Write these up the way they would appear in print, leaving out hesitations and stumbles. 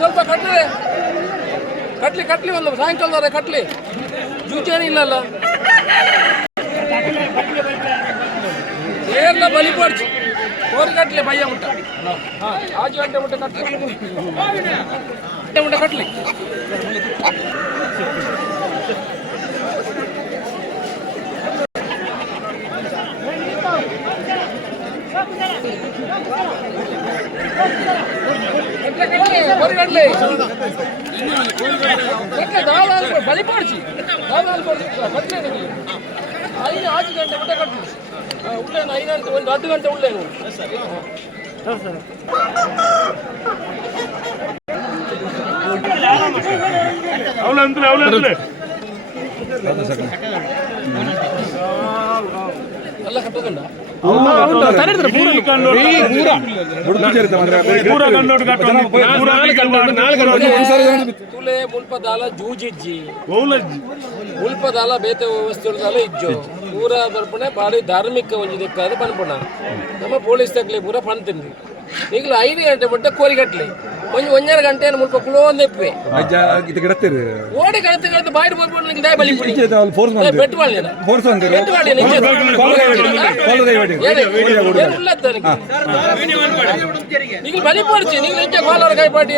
ಸ್ವಲ್ಪ ಕಟ್ಲಿ ಒಂದು ಸಾಯಂಕಾಲದವರೆ ಕಟ್ಲಿ ಜೂಚೇನಿಲ್ಲಲ್ಲ ಎಲ್ಲ ಬಲಿ ಪಡ್ಚು ಕೋರಿ ಕಟ್ಲಿ ಭಯ ಮುಟ್ಟ ಆಜು ಗಂಟೆ ಮುಟ್ಟ ಕಟ್ಲಿ ಬಲಿಪಾಡ್ಸಿ ಐದು 6 ಗಂಟೆ ಊಟ ಕಟ್ಟಿ ಉಳ್ಳೇನು 5 ಗಂಟೆ ಒಂದು 10 ಗಂಟೆ ಉಳ್ಳೇನು ಎಲ್ಲ ಕಟ್ಟೋದಲ್ಲ ಮುಲ್ಪದಾಲ ಜೂಜಿಜ್ಜಿ ಮುಲ್ಪದಾಲ ಬೇತೆ ವಸ್ತುದಾಲ ಇಜ್ಜು ಪೂರ ಬರ್ಪಣೆ ಬಾರಿ ಧಾರ್ಮಿಕ ಒಂಜಿ ದಿಕ್ಕಾದ ಪನ್ಪುಣ ನಮ್ಮ ಪೊಲೀಸ್ ತಕ್ಲಿ ಪೂರ ಪಣ್ತಿಂದಿ ಈಗಲೂ 5 ಗಂಟೆ ಮಟ್ಟ ಕೋರಿಗಟ್ಲಿ ಒಂದೆರಡು ಗಂಟೆ ಮುಲ್ಪ ಕುಲೋ ಒಂದೆಪ್ಪೆ ಓಡಿ ಕಳತಿ ಬಾಯಿ ನೀವು ಬಲಿ ಪಡಿಸಿ ನೀವು ನಿಜ ಕಾಲರ್ ಕೈ ಪಾಟಿ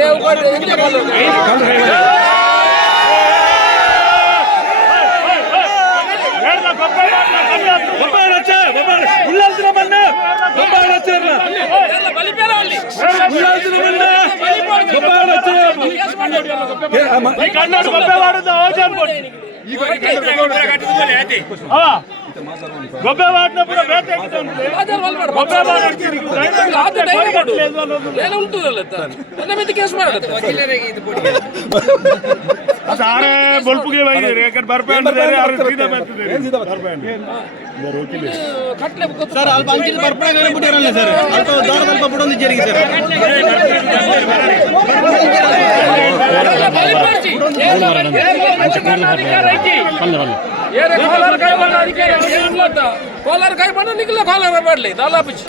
ಸರ್ ಅಲ್ಪ ಅಂಚಿನ ಬರ್ಪಣೆ ಬಿಟ್ಟಿರಲ್ಲ ಸರ್ ಅಲ್ಪ ದಾರದಲ್ಪ ಬಿಡೊಂದು ಜರಿಗೆ ಸರ್ ಕೋಲಾರ ಕೈ ಬಂದು ನಿಖಿಲ ಕೋಲಾರ ಮಾಡಲಿ ದಾಲಾಪಿಚ್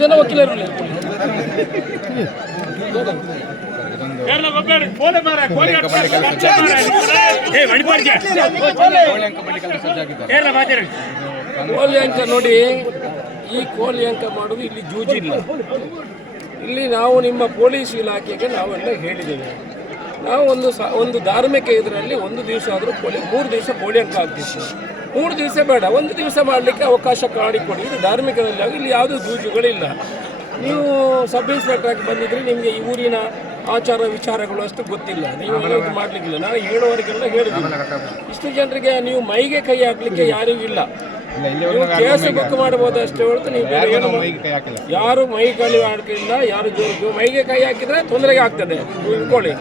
ಜನ ವಕೀಲರು ಕೋಳಿ ಅಂಕ ನೋಡಿ, ಈ ಕೋಳಿ ಅಂಕ ಮಾಡೋದು ಇಲ್ಲಿ ಜೂಜಿಲ್ಲ. ಇಲ್ಲಿ ನಾವು ನಿಮ್ಮ ಪೊಲೀಸ್ ಇಲಾಖೆಗೆ ನಾವೆಲ್ಲ ಹೇಳಿದ್ದೇವೆ. ನಾವು ಒಂದು ಧಾರ್ಮಿಕ ಇದರಲ್ಲಿ 1 ದಿವಸ ಆದರೂ ಕೋಳಿ 3 ದಿವಸ ಕೋಳಿ ಅಂಕ ಆಗ್ತಿತ್ತು. 3 ದಿವಸ ಬೇಡ, 1 ದಿವಸ ಮಾಡಲಿಕ್ಕೆ ಅವಕಾಶ ಮಾಡಿಕೊಡಿ. ಇದು ಧಾರ್ಮಿಕದಲ್ಲಿ ಆಗಿ ಇಲ್ಲಿ ಯಾವುದೂ ಜೂಜುಗಳಿಲ್ಲ. ನೀವು ಸಬ್ ಇನ್ಸ್ಪೆಕ್ಟರ್ ಆಗಿ ಬಂದಿದ್ರೆ ನಿಮಗೆ ಈ ಊರಿನ ಆಚಾರ ವಿಚಾರಗಳು ಅಷ್ಟು ಗೊತ್ತಿಲ್ಲ, ನೀವು ಇದು ಮಾಡಲಿಕ್ಕಿಲ್ಲ. ನಾನು ಹೇಳುವವರಿಗೆಲ್ಲ ಹೇಳಿದ್ದೀನಿ, ಇಷ್ಟು ಜನರಿಗೆ ನೀವು ಮೈಗೆ ಕೈ ಹಾಕಲಿಕ್ಕೆ ಯಾರಿಗೂ ಇಲ್ಲ. ನೀವು ಕೇಸ್ ಬುಕ್ ಮಾಡಬಹುದು ಅಷ್ಟೇ ಹೊರತು ನೀವು ಬೇರೆ ಏನು ಯಾರು ಮೈ ಕೈ ಹಾಕಿಲ್ಲ. ಯಾರು ಮೈಗೆ ಕೈ ಹಾಕಿದ್ರೆ ತೊಂದರೆಗೆ ಆಗ್ತದೆ, ನೀವು ಇಟ್ಕೊಳ್ಳಿ.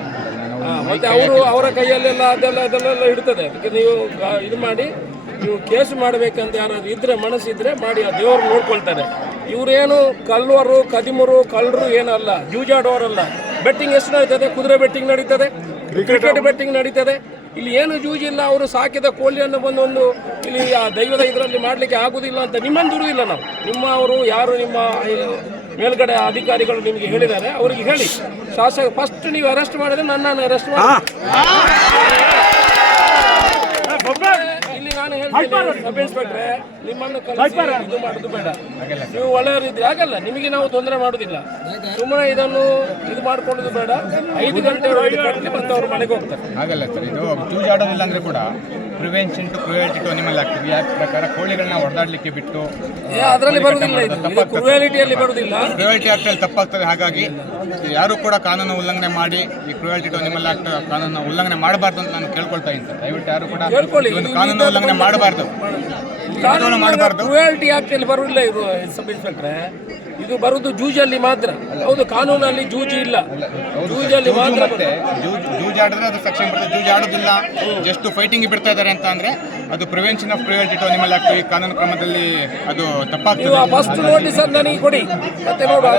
ಮತ್ತೆ ಅವರ ಕೈಯಲ್ಲೆಲ್ಲ ಅದೆಲ್ಲ ಇಡ್ತದೆ. ಅದಕ್ಕೆ ನೀವು ಇದು ಮಾಡಿ, ನೀವು ಕೇಸ್ ಮಾಡಬೇಕಂತ ಯಾರಾದ್ರು ಇದ್ರೆ ಮನಸ್ಸಿದ್ರೆ ಮಾಡಿ, ಆ ದೇವರು ನೋಡ್ಕೊಳ್ತಾರೆ. ಇವರೇನು ಕಲ್ಲವರು ಕದಿಮರು ಕಳ್ಳರು ಏನಲ್ಲ, ಜೂಜಾಡೋರಲ್ಲ. ಬೆಟ್ಟಿಂಗ್ ಎಷ್ಟು ನಡೀತದೆ? ಕುದುರೆ ಬೆಟ್ಟಿಂಗ್ ನಡೀತದೆ, ಕ್ರಿಕೆಟ್ ಬೆಟ್ಟಿಂಗ್ ನಡೀತದೆ. ಇಲ್ಲಿ ಏನು ಜೂಜಿಲ್ಲ. ಅವರು ಸಾಕಿದ ಕೋಳಿಯನ್ನು ಬಂದೊಂದು ಇಲ್ಲಿ ಆ ದೈವದ ಇದರಲ್ಲಿ ಮಾಡಲಿಕ್ಕೆ ಆಗುವುದಿಲ್ಲ ಅಂತ ನಿಮ್ಮನ್ನು ದುರುವುದಿಲ್ಲ ನಾವು. ಅವರು ಯಾರು ನಿಮ್ಮ ಮೇಲ್ಗಡೆ ಅಧಿಕಾರಿಗಳು ನಿಮಗೆ ಹೇಳಿದ್ದಾರೆ, ಅವರಿಗೆ ಹೇಳಿ ಶಾಸಕ ಫಸ್ಟ್ ನೀವು ಅರೆಸ್ಟ್ ಮಾಡಿದ್ರೆ ನನ್ನನ್ನು ಅರೆಸ್ಟ್ ಮಾಡಿ. ಇಲ್ಲಿ ನಾನು ಹೇಳ್ತೀನಿ ಸಬ್ ಇನ್ಸ್ಪೆಕ್ಟ್ರೆ, ನಿಮ್ಮನ್ನು ಇದು ಮಾಡೋದು ಬೇಡ. ನೀವು ಒಳ್ಳೆಯವರಿದ್ರೆ ಆಗಲ್ಲ, ನಿಮಗೆ ನಾವು ತೊಂದರೆ ಮಾಡೋದಿಲ್ಲ. ಸುಮ್ಮನೆ ಇದನ್ನು ಇದು ಮಾಡ್ಕೊಳ್ಳೋದು ಬೇಡ. 5 ಗಂಟೆ ಕಟ್ಟಿ ಮತ್ತೆ ಅವ್ರ ಮನೆಗೆ ಹೋಗ್ತಾರೆ. ಆಗಲ್ಲ ಸರ್, ಇದು ಜೂಜಾಡೋದಿಲ್ಲ ಅಂದ್ರೆ ಕೂಡ prevention to cruelty to animal act ಈ ಆಕ್ಟ್ ಪ್ರಕಾರ ಕೋಳಿಗಳನ್ನ ಹೊಡೆದಾಡಲಿಕ್ಕೆ ಬಿಟ್ಟು ಅದರಲ್ಲಿ ಬರುವುದಿಲ್ಲ, ಇದು ಕ್ರುಯಾಲಿಟಿಯಲ್ಲಿ ಬರುವುದಿಲ್ಲ. ಕ್ರೂಯಲ್ಟಿ ಆಕ್ಟಲ್ಲಿ ತಪ್ಪಾಗ್ತದೆ. ಹಾಗಾಗಿ ಯಾರು ಕೂಡ ಕಾನೂನು ಉಲ್ಲಂಘನೆ ಮಾಡಿ ಈ ಕ್ರೂಯಲ್ಟಿ ಟು ಅನಿಮಲ್ ಆಕ್ಟ್ ಕಾನೂನು ಉಲ್ಲಂಘನೆ ಮಾಡಬಾರ್ದು ಅಂತ ನಾನು ಕೇಳ್ಕೊಳ್ತಾ ಇದ್ದೀನಿ. ದಯವಿಟ್ಟು ಯಾರು ಕೂಡ ಕೇಳ್ಕೊಳ್ಳಿ, ಒಂದು ಕಾನೂನು ಉಲ್ಲಂಘನೆ ಮಾಡಬಾರ್ದು. ಕ್ರುಯಾಲಿಟಿ ಆಕ್ಟ್ ಅಲ್ಲಿ ಬರುವುದಿಲ್ಲ. ಇದು ಸಬ್ ಇನ್ಸ್ಪೆಕ್ಟ್ರೆ, ಇದು ಬರುವುದು ಜೂಜಲ್ಲಿ ಮಾತ್ರ. ಹೌದು, ಕಾನೂನಲ್ಲಿ ಜೂಜಿ ಇಲ್ಲ, ಜೂಜಲ್ಲಿ ಮಾತ್ರ. ಮತ್ತೆ ಜೂಜಾಡಿದ್ರೆ ಅದು ಸೆಕ್ಷನ್ ಬರ್ತದೆ. ಜೂಜಾಡೋದಿಲ್ಲ, ಜಸ್ಟ್ ಫೈಟಿಂಗ್ ಬಿಡ್ತಾ ಇದ್ದಾರೆ ಅಂತ ಅಂದ್ರೆ ಅದು prevention of cruelty to animal act ಈ ಕಾನೂನು ಕ್ರಮದಲ್ಲಿ ಅದು ತಪ್ಪಾಗ್ತದೆ. ಫಸ್ಟ್ ನೋಟಿಸ್ ನನಗೆ ಕೊಡಿ, ಮತ್ತೆ ನೋಡುವ.